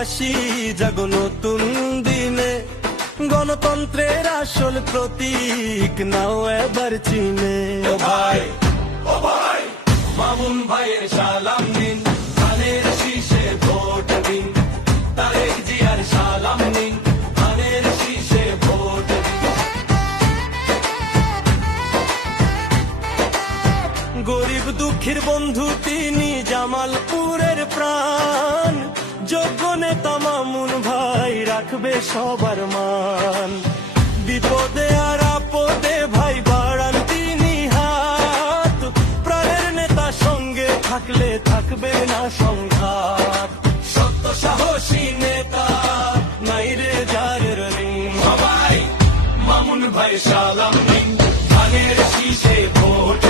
দেশবাসী জাগো নতুন দিনে, গণতন্ত্রের আসল প্রতীক নাও এবার চিনে। ও ভাই মামুন ভাইয়ের সালাম নিন, ধানের শীষে ভোট দিন। তারেক জিয়ার সালাম নিন, ধানের শীষে ভোট দিন। গরিব দুঃখীর বন্ধু তিনি, জামালপুরের প্রাণ। যোগ্য নেতা মামুন ভাই রাখবে সবার মান। বিপদে আর আপদে ভাই বাড়ান তিনি হাত। প্রাণের নেতা সঙ্গে থাকলে থাকবে না সংঘাত। সত্য সাহসী নেতা নাই রে যার ঋণ। সবাই মামুন ভাই সালাম নিন, ধানের শীষে ভোট